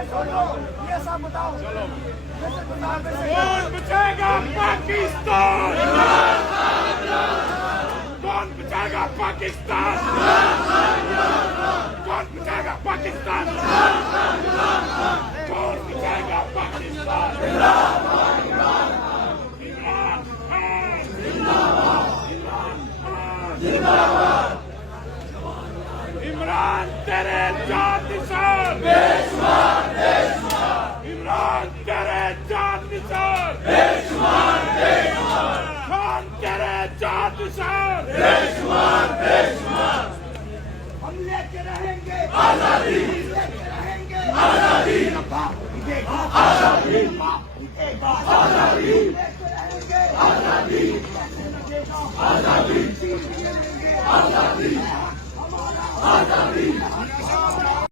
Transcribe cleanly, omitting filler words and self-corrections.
ये सब बताओ। कौन बचाएगा पाकिस्तान? कौन बचाएगा पाकिस्तान? कौन बचाएगा पाकिस्तान? कौन बचाएगा पाकिस्तान? इमरान खान जिंदाबाद। इमरान तेरे जान निशान, इमरान तेरे जान निशान, खान तेरे जान निशान। हम लेके रहेंगे आजादी, लेके रहेंगे आजादी, आजादी, आजादी, लेके रहेंगे आजादी, आजादी, आजादी, आजादी, आजादी।